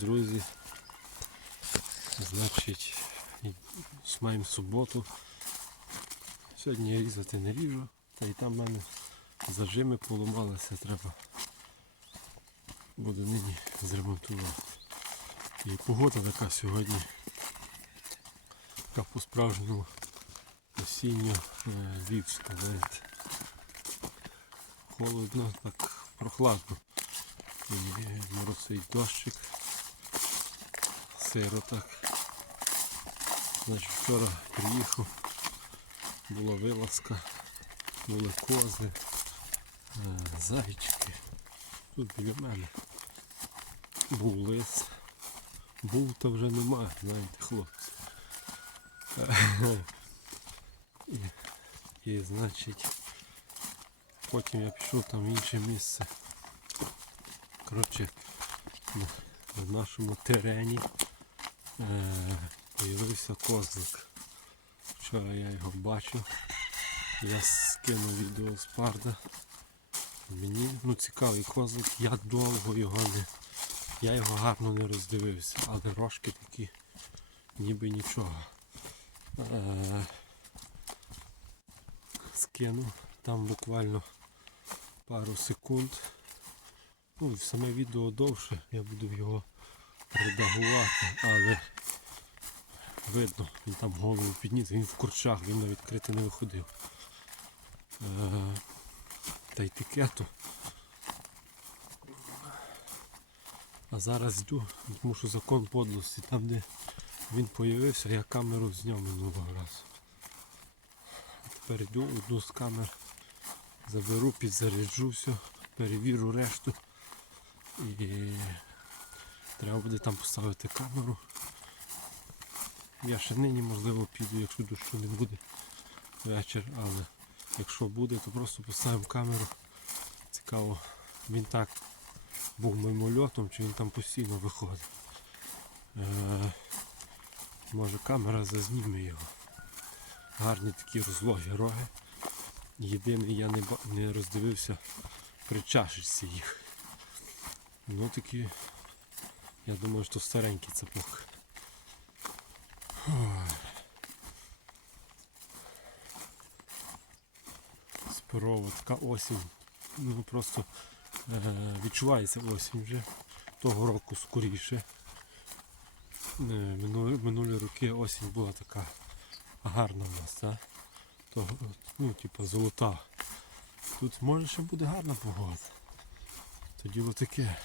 Друзі. Значить, маємо суботу. Сьогодні різати не ріжу, та і там в мене зажими поламалися, треба буде нині зремонтувати. І погода така сьогодні. Така по-справжньому осінньо е, львівська, знаєте. Холодно, так прохладно. І моросить дощик. Сиро так. Значить, вчора приїхав, була вилазка, були кози, е, зайчики. Тут біля мене був лис. Був та вже немає, знаєте, хлопці. І, і значить, потім я пішов там в інше місце. Коротше, на, на нашому терені е, появився козлик. Вчора я його бачив. Я скинув відео з парда. Мені ну, цікавий козлик, я довго його не. Я його гарно не роздивився, але рожки такі ніби нічого. Е, скинув там буквально пару секунд. Ну, саме відео довше, я буду його редагувати, але видно, він там голову підніс, він в курчах, він на відкрите не виходив. Е, та й тикету. А зараз йду, тому що закон подлості, там де він появився, я камеру зняв минулого разу. Тепер йду одну з камер, заберу, підзаряджуся, перевірю решту. І треба буде там поставити камеру. Я ще нині можливо піду, якщо дощу не буде вечір, але якщо буде, то просто поставимо камеру. Цікаво, він так був мимольотом, чи він там постійно виходить. Е, може камера зазніме його. Гарні такі розлогі роги. Єдине я не, не роздивився при чашечці їх. Ну такі, я думаю, що старенький цапок. Ой. Така осінь. Ну просто е, відчувається осінь вже того року скоріше. Е, минулі, минулі роки осінь була така гарна в нас, так? Того, ну, типу золота. Тут може ще буде гарна погода. Тоді отаке.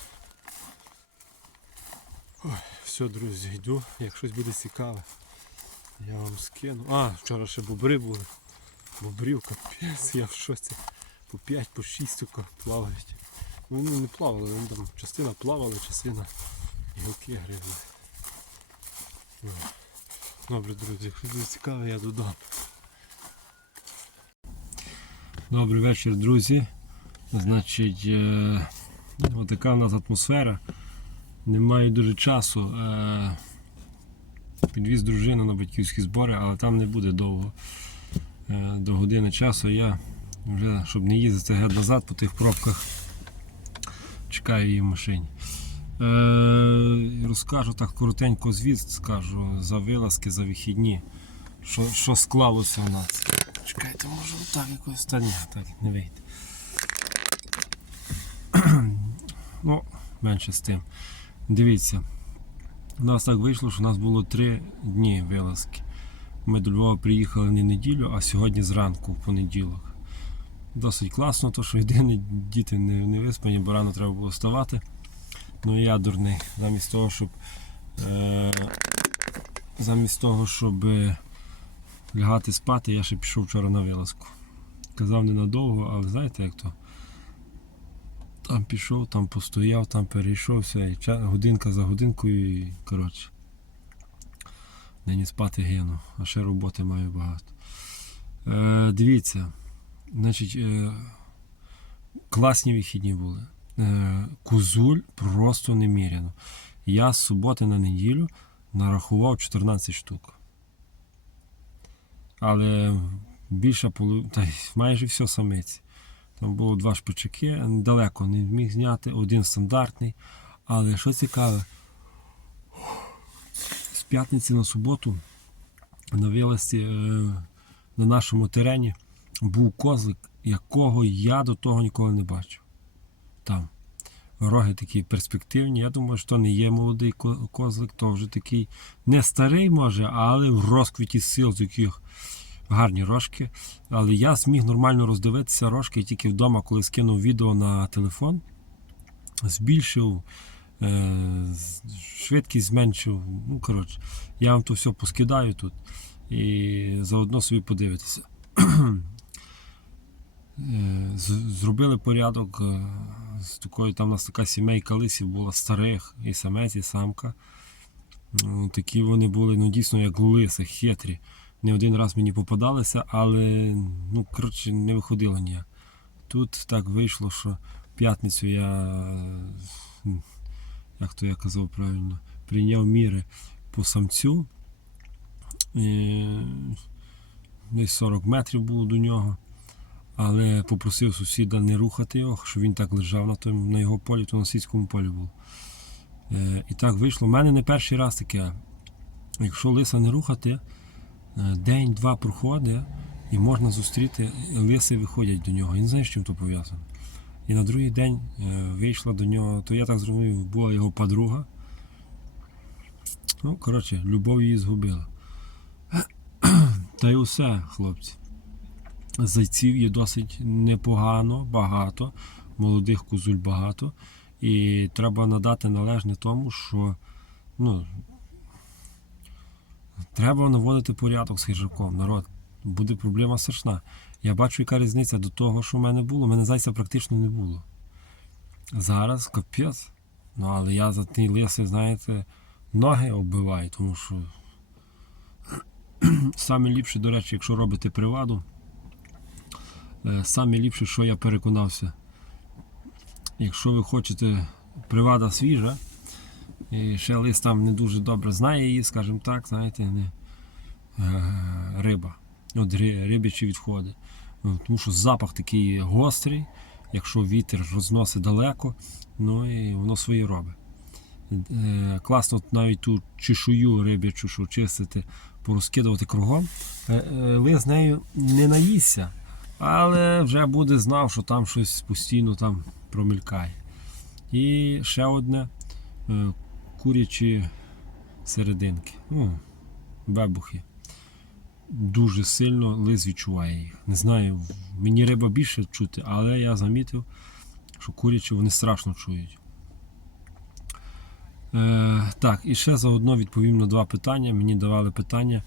Ой, все, друзі, йду. Як щось буде цікаве, я вам скину. А, вчора ще бобри були. Бобрів, капець, я в шоці. По 5, по 6 плавають. Ну, Вони не плавали, вони там частина плавала, частина гілки гризли. Ну, Добре, друзі, якщо буде цікаве, я додам. Добрий вечір, друзі. Значить, е, така в нас атмосфера. Немає дуже часу. Е, підвіз дружину на батьківські збори, але там не буде довго. Е, до години часу я вже, щоб не їздити геть назад по тих пробках, чекаю її в машині. Е, розкажу так коротенько звіт, скажу за вилазки, за вихідні. Що, що склалося у нас. Чекайте, може так якось. Та ні, так не вийде. ну, менше з тим. Дивіться, у нас так вийшло, що у нас було три дні вилазки. Ми до Львова приїхали не неділю, а сьогодні зранку, в понеділок. Досить класно, то що єдине діти не, не виспані, бо рано треба було вставати. Ну і я дурний. Замість того, щоб е, замість того, щоб лягати спати, я ще пішов вчора на вилазку. Казав ненадовго, але знаєте як то? Там пішов, там постояв, там перейшовся, і годинка за годинкою і коротше. Нині спати гину, а ще роботи маю багато. Е, дивіться, значить, е, класні вихідні були. Е, кузуль просто неміряно. Я з суботи на неділю нарахував 14 штук. Але більша й майже все самиці. Там було два шпичаки, далеко не міг зняти, один стандартний, Але що цікаве, з п'ятниці на суботу на вилазці е, на нашому терені був козлик, якого я до того ніколи не бачив. Там. Роги такі перспективні. Я думаю, що не є молодий козлик, то вже такий не старий, може, але в розквіті сил таких гарні рожки. Але я зміг нормально роздивитися рожки тільки вдома, коли скинув відео на телефон, збільшив, е, швидкість зменшив. Ну, коротше, я вам то все поскидаю тут і заодно собі подивитися. Е, Зробили порядок е, з такою, там у нас така сімейка лисів була старих, і самець, і самка. Ну, Такі вони були ну, дійсно як лиси, хитрі. Не один раз мені попадалися, але ну, коротше, не виходило ніяк. Тут так вийшло, що в п'ятницю я, е, як то я казав правильно, прийняв міри по самцю. І десь 40 метрів було до нього. Але попросив сусіда не рухати його, щоб він так лежав на, тому, на його полі, то на сільському полі було. Е, і так вийшло. У мене не перший раз таке. Якщо лиса не рухати, е, день-два проходить і можна зустріти, лиси виходять до нього. Я не знаю, з чим то пов'язано. І на другий день е, вийшла до нього, то я так зрозумів, була його подруга. Ну, коротше, любов її згубила. Та й усе, хлопці. Зайців є досить непогано, багато, молодих козуль багато. І треба надати належне тому, що ну, треба наводити порядок з хижаком. Народ, буде проблема страшна. Я бачу, яка різниця до того, що в мене було. У мене зайця практично не було. Зараз капець. Ну, але я за ті лиси, знаєте, ноги оббиваю, тому що саме ліпше, до речі, якщо робите приваду, е, саме ліпше, що я переконався, якщо ви хочете привада свіжа, і ще лис там не дуже добре знає її, скажімо так, знаєте, не, е, риба. От рибячі відходи. Ну, Тому що запах такий гострий, якщо вітер розносить далеко, ну і воно своє робить. Е, Класно навіть ту чешую рибячу, що чистити, порозкидувати кругом. Е, Лис нею не наїсться, але вже буде знав, що там щось постійно там промількає. І ще одне курячі серединки. Ну, бебухи. Дуже сильно лис відчуває їх. Не знаю, мені риба більше чути, але я замітив, що курячі вони страшно чують. Е, так, і ще заодно відповім на два питання. Мені давали питання.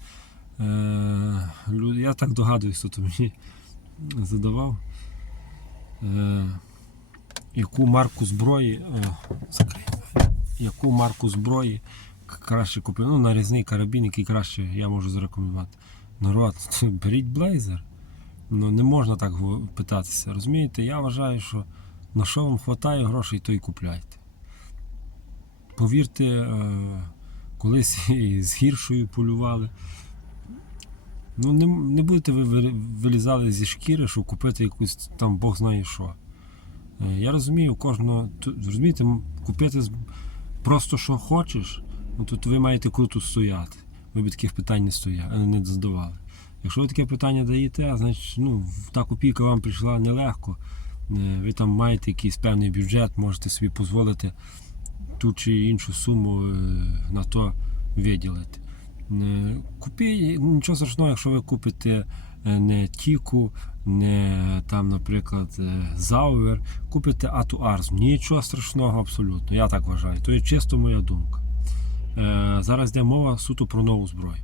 Е, я так догадуюсь, хто то мені задавав. Е, яку марку зброї, е, закрий, яку марку зброї краще купити? Ну, нарізний карабін, який краще я можу зарекомендувати. Народ, беріть блейзер. Ну, не можна так питатися. Розумієте, я вважаю, що на що вам вистачає грошей, то і купляйте. Повірте, е, колись з гіршою полювали. Ну, не, не будете ви вилі- вилізали зі шкіри, щоб купити якусь там Бог знає що. Е, Я розумію, кожного, розумієте, купити просто що хочеш, ну тут ви маєте круто стояти. Ви б таких питань не стояли, не задавали. Якщо ви таке питання даєте, значить ну, та копійка вам прийшла нелегко. Е, Ви там маєте якийсь певний бюджет, можете собі дозволити ту чи іншу суму е, на то виділити. Е, Купіть, нічого страшного, якщо ви купите е, не Тіку, не там, наприклад, е, Заувер, купите Ату Арс. Нічого страшного абсолютно. Я так вважаю. То є чисто моя думка. Е, Зараз йде мова суто про нову зброю.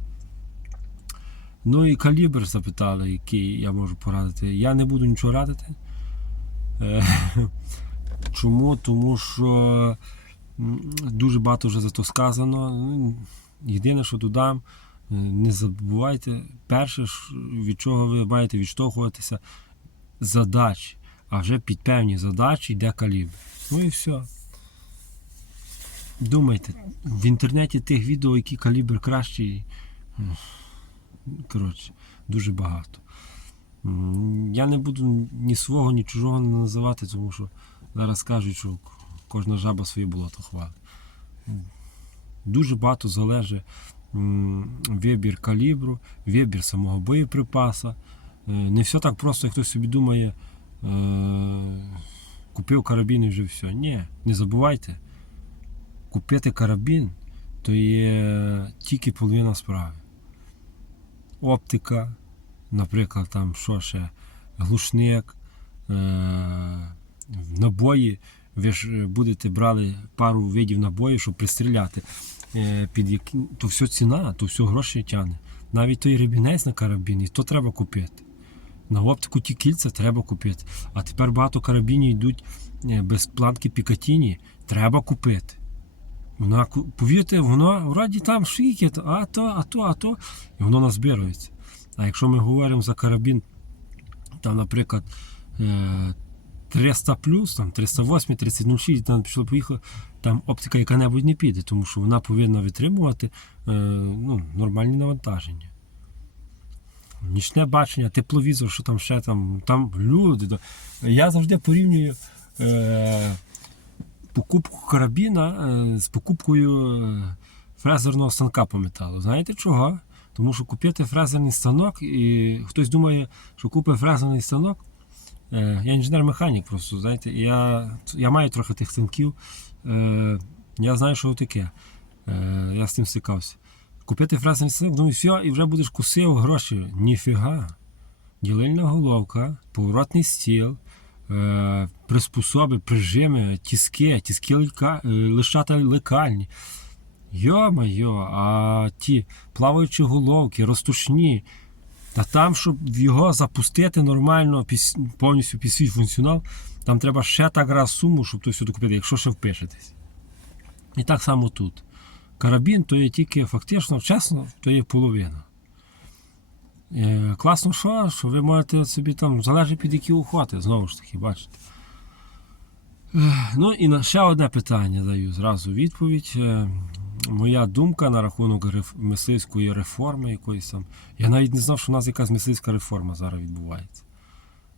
Ну і калібр запитали, який я можу порадити. Я не буду нічого радити. Е, Чому? Тому що дуже багато вже за то сказано. Ну, Єдине, що додам, е, не забувайте, перше, від чого ви маєте відштовхуватися, задачі. А вже під певні задачі йде калібр. Ну і все. Думайте, в інтернеті тих відео, який калібр кращий, коротше, дуже багато. Я не буду ні свого, ні чужого не називати, тому що зараз кажуть, що кожна жаба своє болото хвалить. Дуже багато залежить вибір калібру, вибір самого боєприпаса. Е, Не все так просто, як хтось собі думає, е, купив карабін і вже все. Ні, не забувайте, купити карабін то є тільки половина справи. Оптика, наприклад, там що ще, глушник, е, набої. Ви ж будете брали пару видів набоїв, щоб пристріляти. Е, під які... То все ціна, то все гроші тягне. Навіть той рибінець на карабіні, то треба купити. На оптику ті кільця треба купити. А тепер багато карабінів йдуть е, без планки Пікатіні, треба купити. Вона, повірте, воно вроді там шийки, то, а то, а то, а то, і воно назбирується. А якщо ми говоримо за карабін, там, наприклад, е, 300 плюс, там 308, 3006, там пішло поїхало, там оптика яка-небудь не піде, тому що вона повинна витримувати е, ну, нормальні навантаження. Нічне бачення, тепловізор, що там ще там, там люди. Я завжди порівнюю е, покупку карабіна е, з покупкою е, фрезерного станка по металу. Знаєте чого? Тому що купити фрезерний станок, і хтось думає, що купить фрезерний станок. Е, Я інженер-механік просто, знаєте, я, я маю трохи тих станків. Е, Я знаю, що таке. Е, Я з тим стикався. Купити фрезерний станок, думаю, все, і вже будеш кусив гроші. Ніфіга. Ділильна головка, поворотний стіл, приспособи, прижими, тіски, тіски лика, е, лишата лекальні. Йо-моє, а ті плаваючі головки, розтушні. Та там, щоб його запустити нормально, повністю під свій функціонал, там треба ще так раз суму, щоб то сюди купити, якщо ще впишетесь. І так само тут. Карабін то є тільки фактично, чесно, то є половина. Е, класно, що, що ви можете собі там, залежить під які охоти, знову ж таки, бачите. Ех, Ну і на ще одне питання даю зразу відповідь. Моя думка на рахунок мисливської реформи якоїсь там. Я навіть не знав, що у нас якась мисливська реформа зараз відбувається.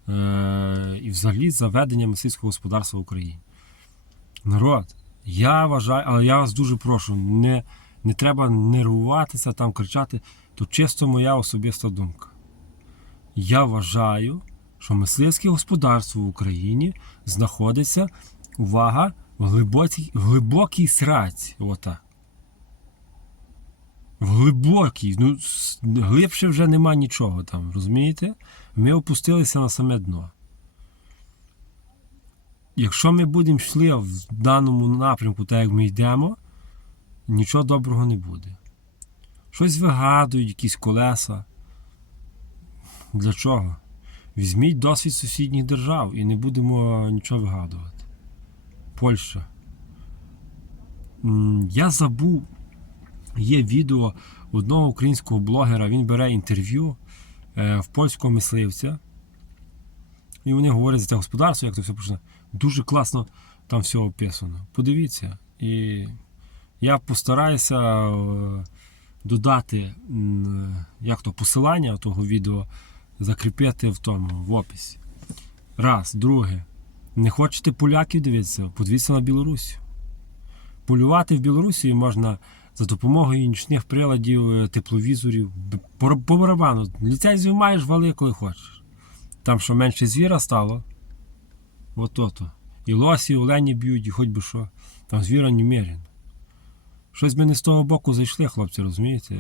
Е, і взагалі заведення мисливського господарства в Україні. Народ, я вважаю, але я вас дуже прошу, не, не треба нервуватися, там кричати. То чисто моя особиста думка. Я вважаю, що мисливське господарство в Україні знаходиться, увага, в глибокій, в глибокій сраці. Отак. В глибокій. Ну, глибше вже нема нічого там, розумієте? Ми опустилися на саме дно. Якщо ми будемо йшли в даному напрямку, так як ми йдемо, нічого доброго не буде. Щось вигадують, якісь колеса. Для чого? Візьміть досвід сусідніх держав і не будемо нічого вигадувати. Польща. Я забув, є відео одного українського блогера, він бере інтерв'ю е, в польського мисливця. І вони говорять за це господарство, як то все почне. Дуже класно там все описано. Подивіться. І я постараюся е, додати як то посилання того відео закріпити в тому, в описі. Раз, друге. Не хочете поляків дивитися, подивіться на Білорусі. Полювати в Білорусі можна за допомогою нічних приладів, е, тепловізорів, по, барабану. Ліцензію маєш, вали, коли хочеш. Там що менше звіра стало. От то. І лосі, і олені б'ють, і хоч би що. Там звіра немерено. Щось ми не з того боку зайшли, хлопці, розумієте?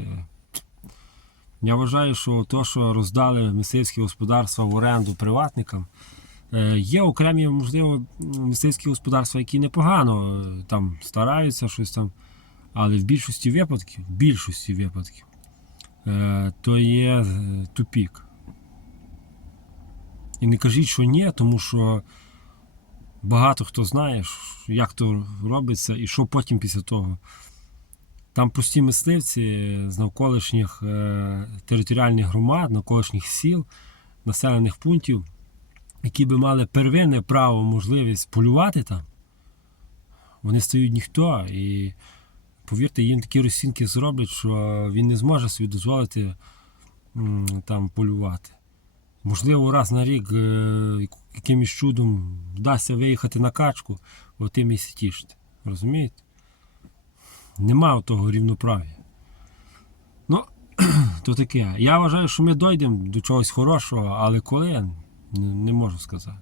Я вважаю, що то, що роздали мисливські господарства в оренду приватникам, е, є окремі, можливо, мисливські господарства, які непогано е, там стараються щось там, але в більшості випадків, в більшості випадків, е, то є е, тупік. І не кажіть, що ні, тому що багато хто знає, як то робиться і що потім після того. Там прості мисливці з навколишніх е, територіальних громад, навколишніх сіл, населених пунктів, які би мали первинне право, можливість полювати там, вони стають ніхто. І повірте, їм такі розцінки зроблять, що він не зможе собі дозволити там полювати. Можливо, раз на рік е, якимось чудом вдасться виїхати на качку, от тим і сітіште. Розумієте? Нема того рівноправ'я. Ну, то таке. Я вважаю, що ми дійдемо до чогось хорошого, але коли не, не можу сказати.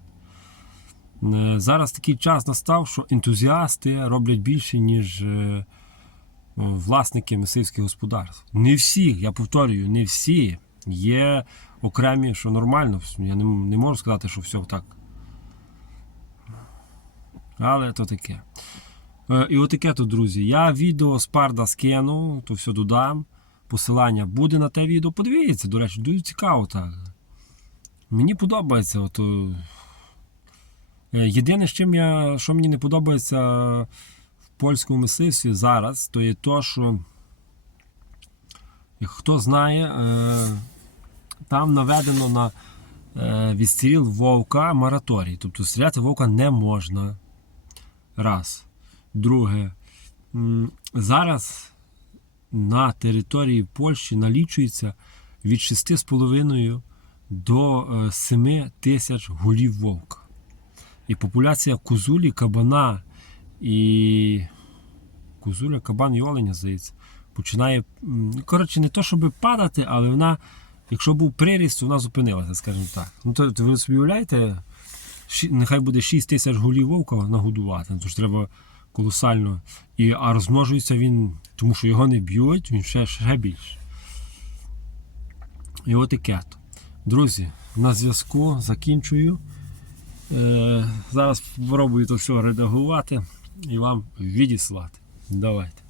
Е, Зараз такий час настав, що ентузіасти роблять більше, ніж е, власники мисливських господарств. Не всі, я повторюю, не всі. Є окремі, що нормально. Я не, не можу сказати, що все так. Але то таке. Е, І отаке то, друзі. Я відео з парда скину, то все додам. Посилання буде на те відео. Подивіться, до речі, дуже цікаво так. Мені подобається. От, е, Єдине, з чим я, що мені не подобається польському мисливстві зараз, то є то, що хто знає, е, там наведено на е, відстріл вовка мораторій. Тобто стріляти вовка не можна. Раз. Друге. Зараз на території Польщі налічується від 6,5 до е, 7 тисяч голів вовка. І популяція козулі, кабана і. Козуля, кабан і оленя, здається, починає. Коротше, не то, щоб падати, але вона, якщо був приріст, то вона зупинилася, скажімо так. Ну, то, ви собі уявляєте, нехай буде 6 тисяч голів вовка нагодувати, ну, то ж треба колосально. І, а розмножується він, тому що його не б'ють, він ще, ще більше. І от таке. то. Друзі, на зв'язку закінчую. Е, зараз спробую то все редагувати і вам відіслати. Давайте.